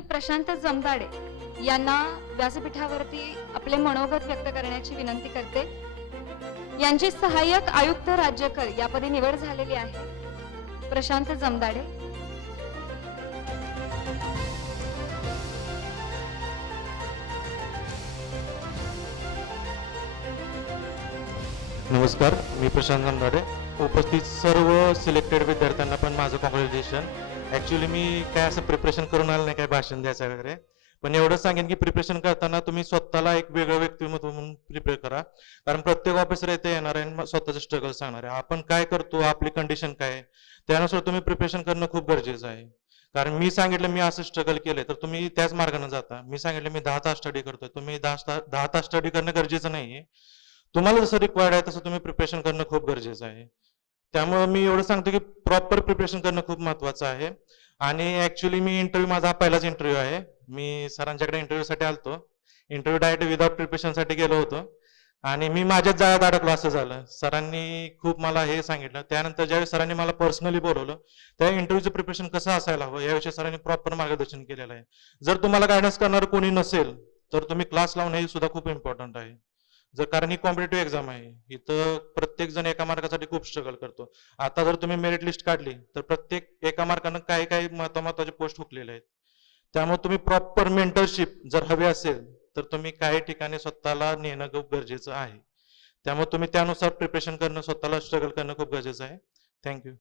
प्रशांत जमदाडे यांना व्यासपीठावरती आपले मनोगत व्यक्त करण्याची विनंती करते. यांची सहाय्यक आयुक्त राज्यकर यापदी निवड झालेली आहे. प्रशांत जमदाडे. नमस्कार मी प्रशांत जमदाडे. उपस्थित सर्व सिलेक्टेड विद्यार्थ्यांना पण माझं कॉंग्रॅच्युलेशन ॲक्च्युली मी काय असं प्रिपरेशन करून आलं नाही काय भाषण द्यायचं वगैरे. पण एवढंच सांगेन की प्रिपरेशन करताना तुम्ही स्वतःला एक वेगळं व्यक्तिमत्व म्हणून प्रिपेअर करा. कारण प्रत्येक ऑफिसर इथे येणार आहे स्वतःचे स्ट्रगल सांगणार आहे. आपण काय करतो आपली कंडिशन काय त्यानुसार तुम्ही प्रिपरेशन करणं खूप गरजेचं आहे. कारण मी सांगितलं मी असं स्ट्रगल केलंय तर तुम्ही त्याच मार्गाने जाता. मी सांगितलं मी दहा तास स्टडी करतोय. तुम्ही दहा तास दहा तास स्टडी करणं गरजेचं नाहीये. तुम्हाला जसं रिक्वायर्ड आहे तसं तुम्ही प्रिपरेशन करणं खूप गरजेचं आहे. त्यामुळे मी एवढं सांगतो की प्रॉपर प्रिपरेशन करणं खूप महत्वाचं आहे. आणि ऍक्च्युली मी इंटरव्ह्यू माझा पहिलाच इंटरव्ह्यू आहे. मी सरांच्याकडे इंटरव्ह्यूसाठी आलतो. इंटरव्ह्यू डायरेक्ट विदाउट प्रिपरेशनसाठी गेलो होतो. आणि मी माझ्याच जाळ्यात अडकलो असं झालं. सरांनी खूप मला हे सांगितलं. त्यानंतर ज्यावेळी सरांनी मला पर्सनली बोलवलं त्या इंटरव्ह्यूचं प्रिपरेशन कसं असायला हवं याविषयी सरांनी प्रॉपर मार्गदर्शन केलेलं आहे. जर तुम्हाला गायडन्स करणार कोणी नसेल तर तुम्ही क्लास लावणं हे सुद्धा खूप इम्पॉर्टंट आहे. जर कारण ही कॉम्पिटेटिव्ह एक्झाम आहे इथं प्रत्येक जण एका मार्कासाठी खूप स्ट्रगल करतो. आता जर तुम्ही मेरिट लिस्ट काढली तर प्रत्येक एका मार्कानं काही काही महत्त्व महत्त्वाचे पोस्ट हुकलेले आहेत. त्यामुळे तुम्ही प्रॉपर मेंटरशिप जर हवी असेल तर तुम्ही काही ठिकाणी स्वतःला नेणं खूप गरजेचं आहे. त्यामुळे तुम्ही त्यानुसार प्रिपरेशन करणं स्वतःला स्ट्रगल करणं खूप गरजेचं आहे. थँक्यू